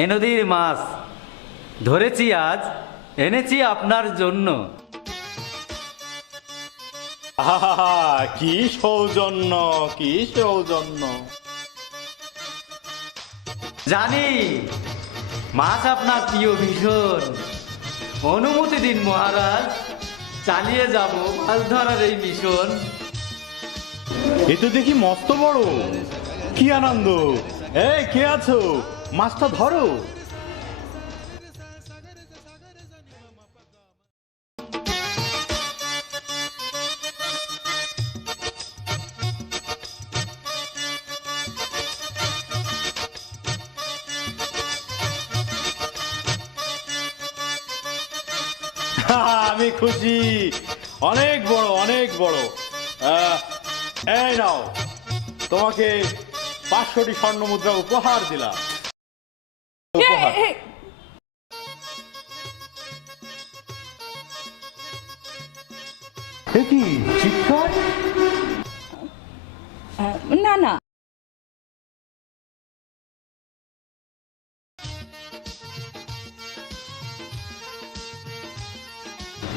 এ নদীর মাছ ধরেছি আজ, এনেছি আপনার জন্য। আহা, কি সৌজন্য, কি সৌজন্য! জানি মাছ আপনার প্রিয় ভীষণ। অনুমতি দিন মহারাজ, চালিয়ে যাব মাছ ধরার এই মিশন। এ তো দেখি মস্ত বড়, কি আনন্দ! এই কে আছো, মাছটা ধরো। আমি খুশি, অনেক বড়, অনেক বড়। এই নাও, তোমাকে 500টি স্বর্ণ মুদ্রা উপহার দিলাম। উপহার। কি চিৎকার? না না,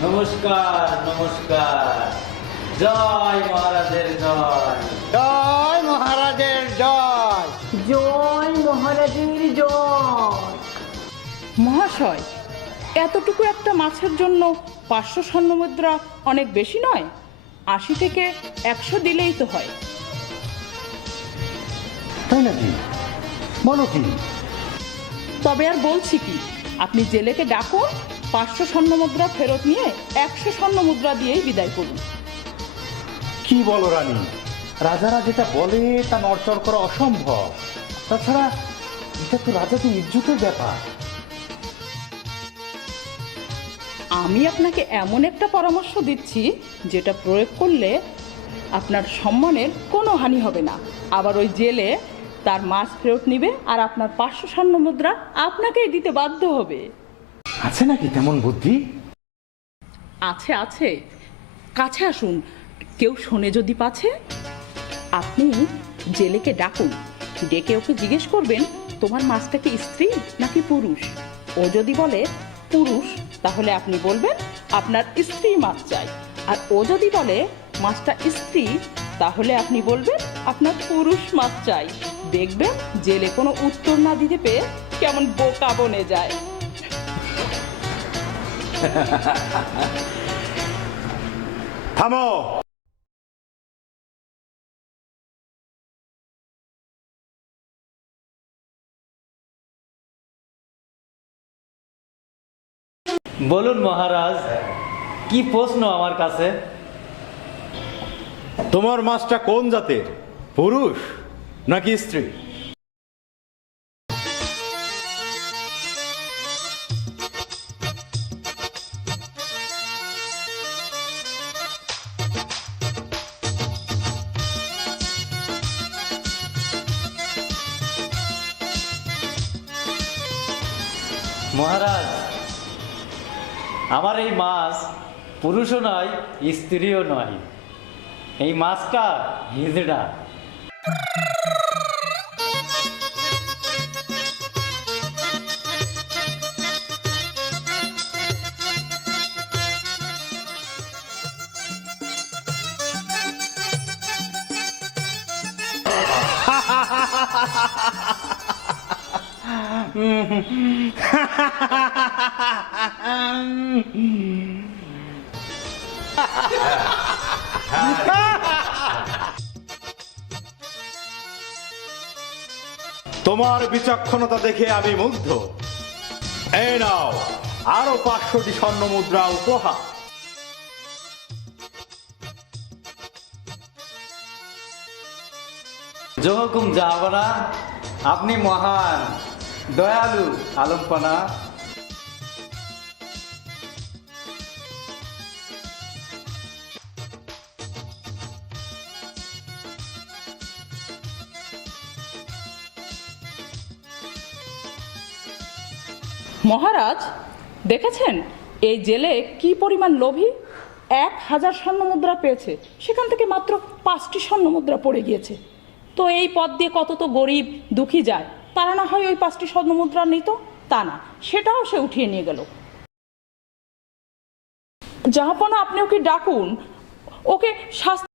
নমস্কার নমস্কার, জয় মহারাজের জয়। জয় মহারাজের জয়। জয় মহারাজের জয়। মহাশয়, এতটুকু একটা মাছের জন্য 500 স্বর্ণমুদ্রা অনেক বেশি নয়? 80 থেকে 100 দিলেই তো হয়। তাই নাকি? বলো কি? তবে আর বলছি কি, আপনি জেলেকে ডাকুন, 500 স্বর্ণমুদ্রা ফেরত নিয়ে 100 স্বর্ণমুদ্রা দিয়েই বিদায় করুন। কি বলো রানী? রাজারা যেটা বলে তা নড়চড় করা অসম্ভব। তাছাড়া এটা তো রাজাদের ইজ্জতের ব্যাপার। আমি আপনাকে এমন একটা পরামর্শ দিচ্ছি যেটা প্রয়োগ করলে আপনার সম্মানের কোনো হানি হবে না। আবার ওই জেলে তার মাছ ফেরত নিবে আর আপনার 500 স্বর্ণমুদ্রা আপনাকেই দিতে বাধ্য হবে। আছে নাকি তেমন বুদ্ধি? আছে আছে, কাছে আসুন, কেউ শোনে যদি পাছে। আপনি জেলেকে ডাকুন, ডেকে ওকে জিজ্ঞেস করবেন তোমার মাছটা কি স্ত্রী নাকি পুরুষ। ও যদি বলে পুরুষ, তাহলে আপনি বলবেন আপনার স্ত্রী মাছ চাই। আর ও যদি বলে মাছটা স্ত্রী, তাহলে আপনি বলবেন আপনার পুরুষ মাছ চাই। দেখবেন জেলে কোনো উত্তর না দিতে পেয়ে কেমন বোকা বনে যায়। থামো! বলুন মহারাজ, কি প্রশ্ন আমার কাছে? তোমার মাছটা কোন জাতের, পুরুষ নাকি স্ত্রী? মহারাজ, আমার এই মাছ পুরুষও নয় স্ত্রীও নয়। এই মাছটা হিজড়া। তোমার বিচক্ষণতা দেখে আমি মুগ্ধ। এই নাও, আরো 500টি স্বর্ণ মুদ্রা উপহার। জহকুম জাহাবনা, আপনি মহান, দয়ালু আলমপনা। মহারাজ, দেখেছেন এই জেলে কি পরিমাণ লোভী। 1000 স্বর্ণমুদ্রা পেয়েছে, সেখান থেকে মাত্র 5টি স্বর্ণমুদ্রা পড়ে গিয়েছে। তো এই পথ দিয়ে কত তো গরিব দুঃখী যায়, তারা না হয় ওই 5টি স্বর্ণমুদ্রা নিত, তা না, সেটাও সে উঠিয়ে নিয়ে গেল। জাহাপনা, আপনি ওকে ডাকুন, ওকে শাস্তি।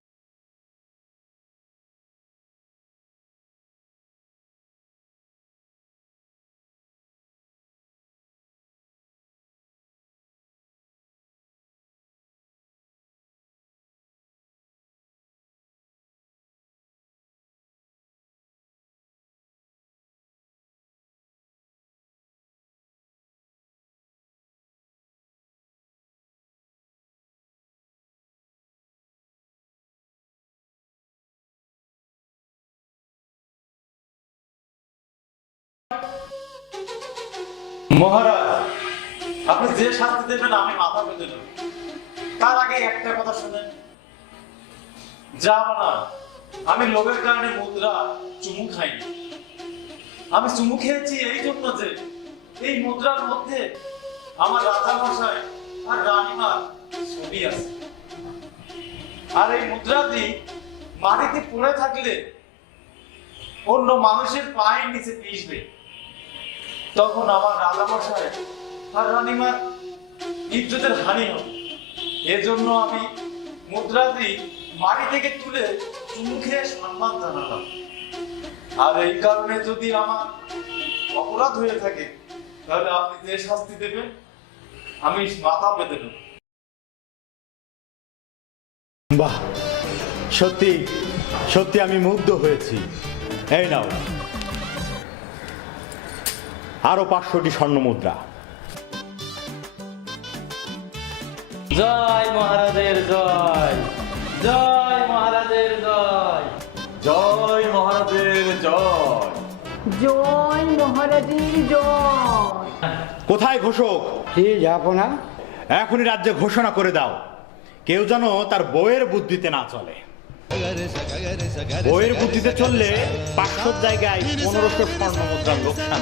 মহারাজ, আপনি যে শাস্তি দেবেন আমি মাথা পেতে নেব। তার আগে একটা কথা শুনেন। যাব না, আমি লোভের কারণে মুদ্রা চুমু খাইনি। আমি চুমু খেয়েছি এই জন্য যে এই মুদ্রার মধ্যে আমার রাজা মশাই আর রানীমার ছবি আছে। আর এই মুদ্রাটি মাটিতে পড়ে থাকলে অন্য মানুষের পায়ের নিচে পিষবে, তখন আমার রাজামশাই আর রানীমার ইজ্জতের হানি হবে। এজন্য আমি মুদ্রাটি মাটি থেকে তুলে চুমু খেয়ে সম্মান জানালাম। আর এই কারণে যদি আমার অপরাধ হয়ে থাকে, তাহলে আপনি যে শাস্তি দেবেন আমি মাথা পেতে নেব। বাহ, সত্যি সত্যি আমি মুগ্ধ হয়েছি। এই নাও আরো 500টি স্বর্ণ মুদ্রা। জয় মহারাজের জয়, জয় মহারাজের জয়, জয় মহারাজের জয়। জয় মহারাজের জয়। কোথায় ঘোষক? কি জাহাপনা? এখনই রাজ্যে ঘোষণা করে দাও, কেউ যেন তার বইয়ের বুদ্ধিতে না চলে। বইয়ের বুদ্ধিতে চললে 500 জায়গায় 1500 স্বর্ণ মুদ্রার লোকসান।